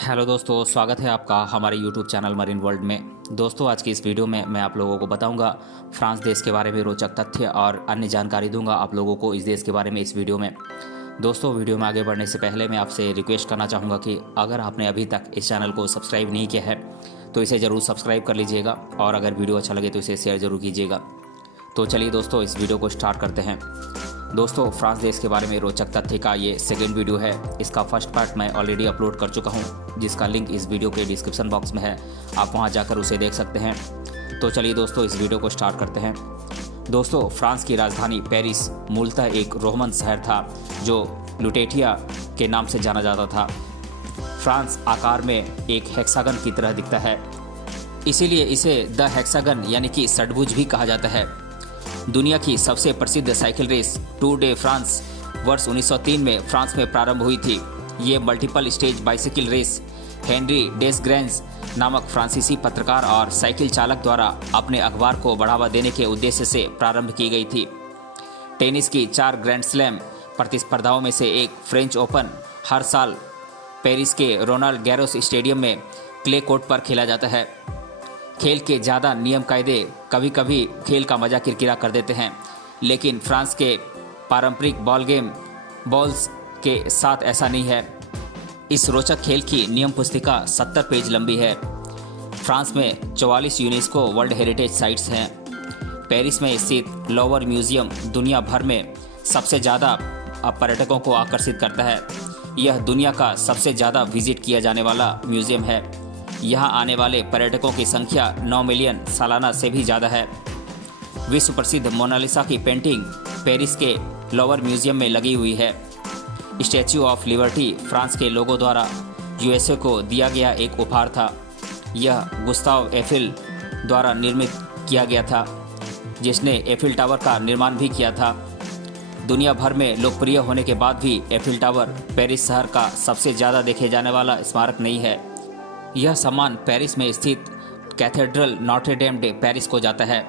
Hello दोस्तों, स्वागत है आपका हमारे यूट्यूब चैनल मरीन वर्ल्ड में। दोस्तों, आज की इस वीडियो में मैं आप लोगों को बताऊंगा फ्रांस देश के बारे में रोचक तथ्य और अन्य जानकारी दूंगा आप लोगों को इस देश के बारे में इस वीडियो में। दोस्तों, वीडियो में आगे बढ़ने से पहले मैं आपसे रिक्वेस्ट करना चाहूँगा कि अगर आपने अभी तक इस चैनल को सब्सक्राइब नहीं किया है तो इसे ज़रूर सब्सक्राइब कर लीजिएगा और अगर वीडियो अच्छा लगे तो इसे शेयर ज़रूर कीजिएगा। तो चलिए दोस्तों, इस वीडियो को स्टार्ट करते हैं। दोस्तों, फ्रांस देश के बारे में रोचक तथ्य का ये सेकंड वीडियो है। इसका फर्स्ट पार्ट मैं ऑलरेडी अपलोड कर चुका हूँ, जिसका लिंक इस वीडियो के डिस्क्रिप्शन बॉक्स में है, आप वहाँ जाकर उसे देख सकते हैं। तो चलिए दोस्तों, इस वीडियो को स्टार्ट करते हैं। दोस्तों, फ्रांस की राजधानी पेरिस मूलतः एक रोमन शहर था जो लुटेटिया के नाम से जाना जाता था। फ्रांस आकार में एक हेक्सागन की तरह दिखता है, इसीलिए इसे द हेक्सागन यानी कि षटभुज भी कहा जाता है। दुनिया की सबसे प्रसिद्ध cycle race Tour de France वर्ष 1903 में फ्रांस में प्रारंभ हुई थी। ये multiple stage bicycle race Henri Desgrange नामक फ्रांसीसी पत्रकार और साइकिल चालक द्वारा अपने अखबार को बढ़ावा देने के उद्देश्य से प्रारंभ की गई थी। टेनिस की 4 ग्रैंड स्लैम प्रतिस्पर्धाओं में से एक फ्रेंच ओपन हर साल पेरिस के रोनाल्ड गैरोस स्टेडियम में क्ले कोर्ट पर खेला जाता है। खेल के ज़्यादा नियम कायदे कभी कभी खेल का मजा किरकिरा कर देते हैं, लेकिन फ्रांस के पारंपरिक बॉल गेम बॉल्स के साथ ऐसा नहीं है। इस रोचक खेल की नियम पुस्तिका 70 पेज लंबी है। फ्रांस में 44 यूनेस्को वर्ल्ड हेरिटेज साइट्स हैं। पेरिस में स्थित लोवर म्यूजियम दुनिया भर में सबसे ज़्यादा पर्यटकों को आकर्षित करता है। यह दुनिया का सबसे ज़्यादा विजिट किया जाने वाला म्यूजियम है। यहाँ आने वाले पर्यटकों की संख्या 9 मिलियन सालाना से भी ज़्यादा है। विश्व प्रसिद्ध मोनालिसा की पेंटिंग पेरिस के लोवर म्यूजियम में लगी हुई है। स्टैच्यू ऑफ लिबर्टी फ्रांस के लोगों द्वारा यूएसए को दिया गया एक उपहार था। यह गुस्ताव एफिल द्वारा निर्मित किया गया था, जिसने एफिल टावर का निर्माण भी किया था। दुनिया भर में लोकप्रिय होने के बाद भी एफिल टावर पेरिस शहर का सबसे ज़्यादा देखे जाने वाला स्मारक नहीं है। यह सम्मान पेरिस में स्थित cathedral Notre Dame de Paris को जाता है।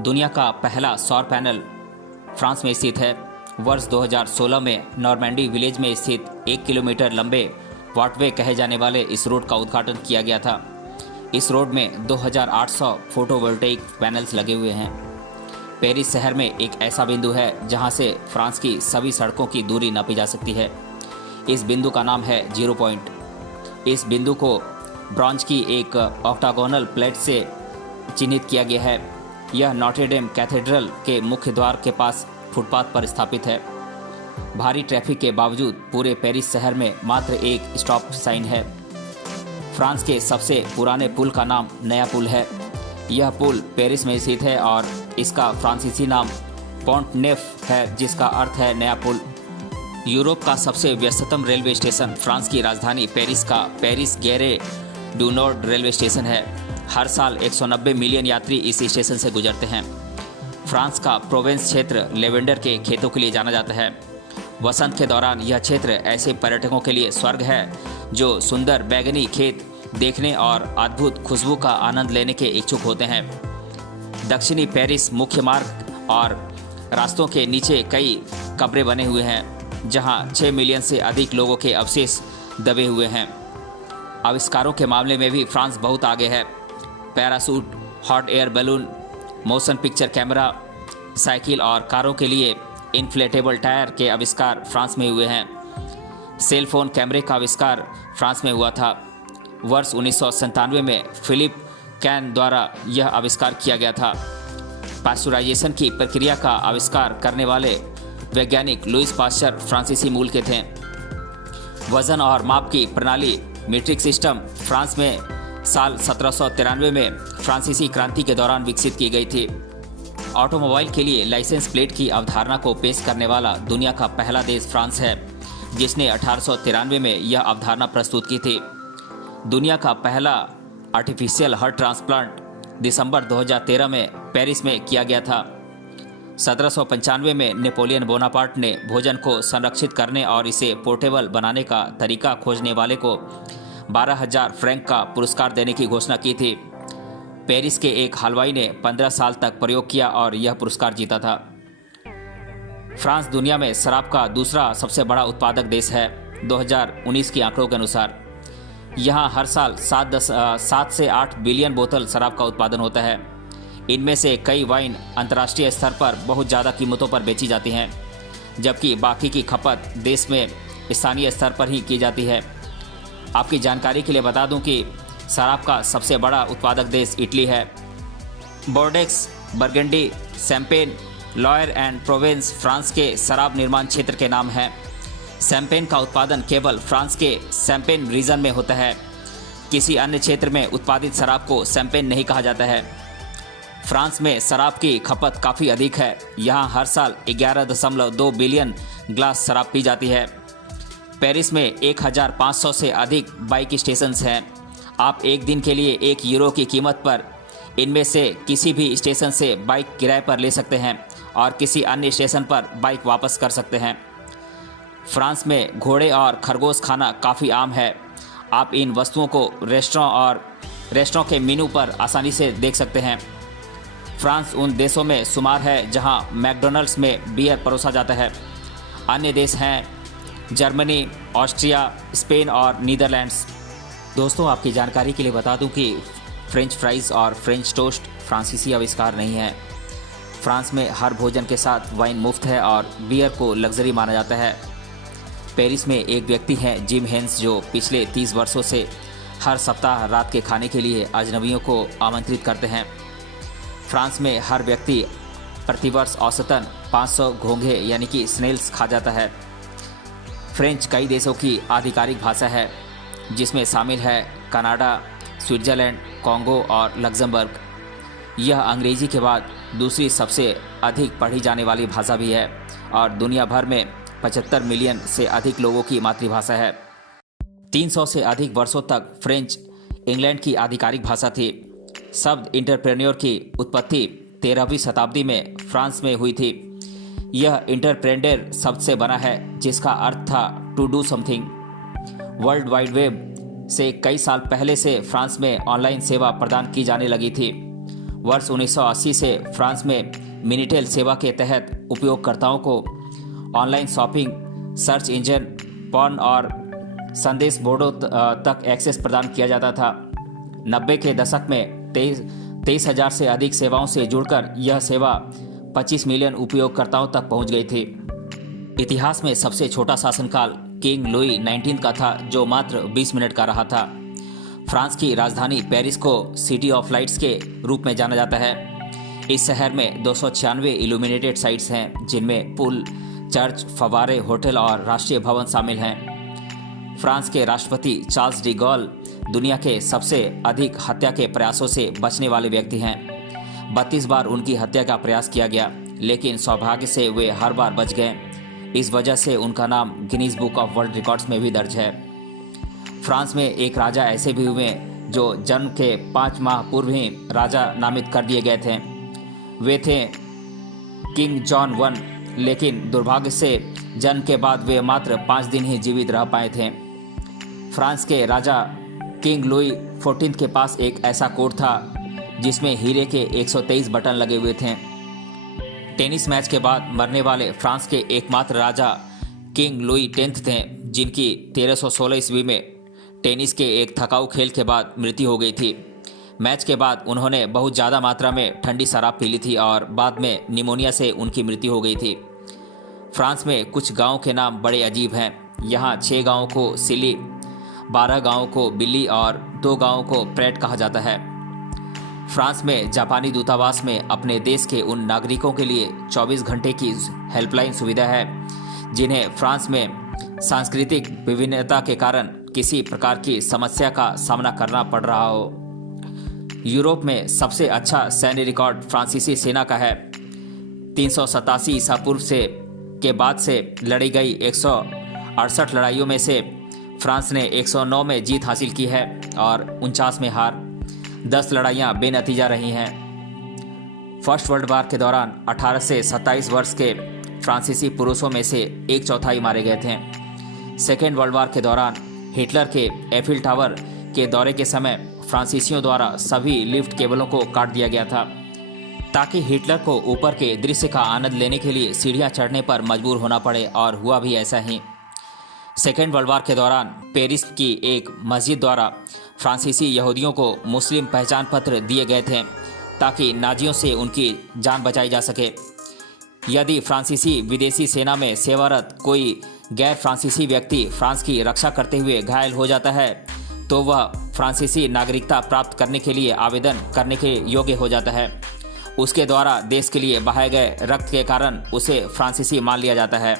दुनिया का पहला सौर पैनल फ्रांस में स्थित है। वर्ष 2016 में नॉर्मैंडी विलेज में स्थित 1 किलोमीटर लंबे वॉटवे कहे जाने वाले इस रोड का उद्घाटन किया गया था। इस रोड में 2800 फोटोवोल्टेइक पैनल्स लगे हुए हैं। पेरिस शहर में एक ऐसा बिंदु है जहां से फ्रांस की सभी सड़कों की दूरी नापी जा सकती है। इस बिंदु का नाम है 0 पॉइंट। इस बिंदु को ब्रॉन्ज की एक ऑक्टागोनल प्लेट से चिन्हित किया गया है। यह नॉट्रे डेम कैथेड्रल के मुख्य द्वार के पास फुटपाथ पर स्थापित है। भारी ट्रैफिक के बावजूद पूरे पेरिस शहर में मात्र एक स्टॉप साइन है। फ्रांस के सबसे पुराने पुल का नाम नया पुल है। यह पुल पेरिस में स्थित है और इसका फ्रांसीसी नाम पोंट नेफ है, जिसका अर्थ है नया पुल। यूरोप का सबसे व्यस्ततम रेलवे स्टेशन फ्रांस की राजधानी पेरिस का Paris Gare du Nord railway station है। हर साल 190 मिलियन यात्री इस स्टेशन से गुजरते हैं। फ्रांस का प्रोवेंस क्षेत्र लेवेंडर के खेतों के लिए जाना जाता है। वसंत के दौरान यह क्षेत्र ऐसे पर्यटकों के लिए स्वर्ग है जो सुंदर बैगनी खेत देखने और अद्भुत खुशबू का आनंद लेने के इच्छुक होते हैं। दक्षिणी पेरिस मुख्य मार्ग और रास्तों के नीचे कई कब्रें बने हुए हैं, जहां 6 मिलियन से अधिक लोगों के अवशेष दबे हुए हैं। आविष्कारों के मामले में भी फ्रांस बहुत आगे है। Parachute, hot air balloon, motion picture camera, cycle और कारों के लिए इन्फ्लेटेबल टायर के आविष्कार फ्रांस में हुए हैं। सेल फोन कैमरे का आविष्कार फ्रांस में हुआ था। वर्ष 1997 में फिलिप कैन द्वारा यह आविष्कार किया गया था। पास्चुराइजेशन की प्रक्रिया का आविष्कार करने वाले वैज्ञानिक लुइस पास्चर फ्रांसीसी मूल के थे। वजन और माप की प्रणाली मीट्रिक सिस्टम फ्रांस में साल 1793 में फ्रांसीसी क्रांति के दौरान विकसित की गई थी। ऑटोमोबाइल के लिए लाइसेंस प्लेट की अवधारणा को पेश करने वाला दुनिया का पहला देश फ्रांस है, जिसने 1893 में यह अवधारणा प्रस्तुत की थी। दुनिया का पहला आर्टिफिशियल हार्ट ट्रांसप्लांट दिसंबर 2013 में पेरिस में किया गया था। 1795 में नेपोलियन बोनापार्ट ने भोजन को संरक्षित करने और इसे पोर्टेबल बनाने का तरीका खोजने वाले को 12,000 फ्रैंक का पुरस्कार देने की घोषणा की थी। पेरिस के एक हलवाई ने 15 साल तक प्रयोग किया और यह पुरस्कार जीता था। फ्रांस दुनिया में शराब का दूसरा सबसे बड़ा उत्पादक देश है 2019 के आंकड़ों के अनुसार। यहाँ हर साल 7 से 8 बिलियन बोतल शराब का उत्पादन होता है। इनमें से कई वाइन अंतर्राष्ट्रीय स्तर पर बहुत ज़्यादा कीमतों पर बेची जाती हैं, जबकि बाकी की खपत देश में स्थानीय स्तर पर ही की जाती है। आपकी जानकारी के लिए बता दूं कि शराब का सबसे बड़ा उत्पादक देश इटली है। Bordeaux, burgundy, champagne, lawyer and Provence France के शराब निर्माण क्षेत्र के नाम हैं। शैंपेन का उत्पादन केवल फ्रांस के शैंपेन रीजन में होता है। किसी अन्य क्षेत्र में उत्पादित शराब को शैंपेन नहीं कहा जाता है। फ्रांस में शराब की खपत काफ़ी अधिक है। यहाँ हर साल 11.2 बिलियन ग्लास शराब पी जाती है। पेरिस में 1500 से अधिक बाइक स्टेशंस हैं। आप एक दिन के लिए €1 की कीमत पर इनमें से किसी भी स्टेशन से बाइक किराए पर ले सकते हैं और किसी अन्य स्टेशन पर बाइक वापस कर सकते हैं। फ्रांस में घोड़े और खरगोश खाना काफ़ी आम है। आप इन वस्तुओं को रेस्टोरों के मेनू पर आसानी से देख सकते हैं। फ्रांस उन देशों में शुमार है जहां मैकडॉनल्ड्स में बियर परोसा जाता है। अन्य देश हैं जर्मनी, ऑस्ट्रिया, स्पेन और नीदरलैंड्स। दोस्तों, आपकी जानकारी के लिए बता दूं कि फ्रेंच फ्राइज़ और फ्रेंच टोस्ट फ्रांसीसी आविष्कार नहीं है। फ्रांस में हर भोजन के साथ वाइन मुफ्त है और बियर को लग्जरी माना जाता है। पेरिस में एक व्यक्ति हैं जिम हेंस, जो पिछले 30 वर्षों से हर सप्ताह रात के खाने के लिए अजनबियों को आमंत्रित करते हैं। फ्रांस में हर व्यक्ति प्रतिवर्ष औसतन 500 घोंघे यानी कि स्नेल्स खा जाता है। फ्रेंच कई देशों की आधिकारिक भाषा है, जिसमें शामिल है कनाडा, स्विट्जरलैंड, कॉन्गो और लग्जमबर्ग। यह अंग्रेजी के बाद दूसरी सबसे अधिक पढ़ी जाने वाली भाषा भी है और दुनिया भर में 75 मिलियन से अधिक लोगों की मातृभाषा है। 300 से अधिक वर्षों तक फ्रेंच इंग्लैंड की आधिकारिक भाषा थी। शब्द इंटरप्रेन्योर की उत्पत्ति 13वीं शताब्दी में फ्रांस में हुई थी। यह इंटरप्रेंडर शब्द से बना है, जिसका अर्थ था to do something. World wide web से कई साल पहले से फ्रांस में ऑनलाइन सेवा प्रदान की जाने लगी थी। वर्ष 1980 से फ्रांस में मिनिटेल सेवा के तहत उपयोगकर्ताओं को online shopping, search engine, porn और संदेश बोर्डों तक एक्सेस प्रदान किया जाता था। 90 के दशक में 23,000 से अधिक सेवाओं से जुड़कर यह सेवा 25 मिलियन उपयोगकर्ताओं तक पहुंच गई थी। इतिहास में सबसे छोटा शासनकाल किंग लुई 19 का था, जो मात्र 20 मिनट का रहा था। फ्रांस की राजधानी पेरिस को सिटी ऑफ लाइट्स के रूप में जाना जाता है। इस शहर में 296 इल्यूमिनेटेड साइट्स हैं, जिनमें पुल, चर्च, फव्वारे, होटल और राष्ट्रीय भवन शामिल हैं। फ्रांस के राष्ट्रपति चार्ल्स डी गॉल दुनिया के सबसे अधिक हत्या के प्रयासों से बचने वाले व्यक्ति हैं। 32 बार उनकी हत्या का प्रयास किया गया, लेकिन सौभाग्य से वे हर बार बच गए। इस वजह से उनका नाम Guinness book of world records में भी दर्ज है। फ्रांस में एक राजा ऐसे भी हुए जो जन्म के 5 माह पूर्व ही राजा नामित कर दिए गए थे। वे थे किंग जॉन I, लेकिन दुर्भाग्य से जन्म के बाद वे मात्र 5 दिन ही जीवित रह पाए थे। फ्रांस के राजा किंग लुई 14 के पास एक ऐसा कोट था जिसमें हीरे के 123 बटन लगे हुए थे। टेनिस मैच के बाद मरने वाले फ्रांस के एकमात्र राजा किंग लुई 10 थे, जिनकी 1316 ईस्वी में टेनिस के एक थकाऊ खेल के बाद मृत्यु हो गई थी। मैच के बाद उन्होंने बहुत ज़्यादा मात्रा में ठंडी शराब पी ली थी और बाद में निमोनिया से उनकी मृत्यु हो गई थी। फ्रांस में कुछ गांवों के नाम बड़े अजीब हैं। यहाँ 6 गांवों को सिली, 12 गांवों को बिल्ली और 2 गांवों को प्रेट कहा जाता है। फ्रांस में जापानी दूतावास में अपने देश के उन नागरिकों के लिए 24 घंटे की हेल्पलाइन सुविधा है जिन्हें फ्रांस में सांस्कृतिक विभिन्नता के कारण किसी प्रकार की समस्या का सामना करना पड़ रहा हो। यूरोप में सबसे अच्छा सैन्य रिकॉर्ड फ्रांसीसी सेना का है। 387 ईसा पूर्व से के बाद से लड़ी गई 168 लड़ाइयों में से फ्रांस ने 109 में जीत हासिल की है और 49 में हार। 10 लड़ाइयाँ बेनतीजा रही हैं। फर्स्ट वर्ल्ड वार के दौरान 18 से 27 वर्ष के फ्रांसीसी पुरुषों में से 1/4 मारे गए थे। सेकेंड वर्ल्ड वार के दौरान हिटलर के एफिल टावर के दौरे के समय फ्रांसीसियों द्वारा सभी लिफ्ट केबलों को काट दिया गया था ताकि हिटलर को ऊपर के दृश्य का आनंद लेने के लिए सीढ़ियां चढ़ने पर मजबूर होना पड़े, और हुआ भी ऐसा ही। सेकेंड वर्ल्ड वॉर के दौरान पेरिस की एक मस्जिद द्वारा फ्रांसीसी यहूदियों को मुस्लिम पहचान पत्र दिए गए थे ताकि नाजियों से उनकी जान बचाई जा सके। यदि फ्रांसीसी विदेशी सेना में सेवारत कोई गैर फ्रांसीसी व्यक्ति फ्रांस की रक्षा करते हुए घायल हो जाता है तो वह फ्रांसीसी नागरिकता प्राप्त करने के लिए आवेदन करने के योग्य हो जाता है। उसके द्वारा देश के लिए बहाए गए रक्त के कारण उसे फ्रांसीसी मान लिया जाता है।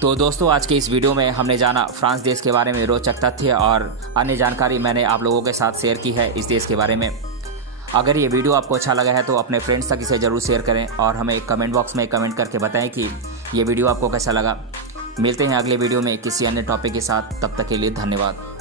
तो दोस्तों, आज के इस वीडियो में हमने जाना फ्रांस देश के बारे में रोचक तथ्य और अन्य जानकारी मैंने आप लोगों के साथ शेयर की है इस देश के बारे में। अगर ये वीडियो आपको अच्छा लगा है तो अपने फ्रेंड्स तक इसे ज़रूर शेयर करें और हमें कमेंट बॉक्स में कमेंट करके बताएं कि ये वीडियो आपको कैसा लगा। मिलते हैं अगले वीडियो में किसी अन्य टॉपिक के साथ, तब तक के लिए धन्यवाद।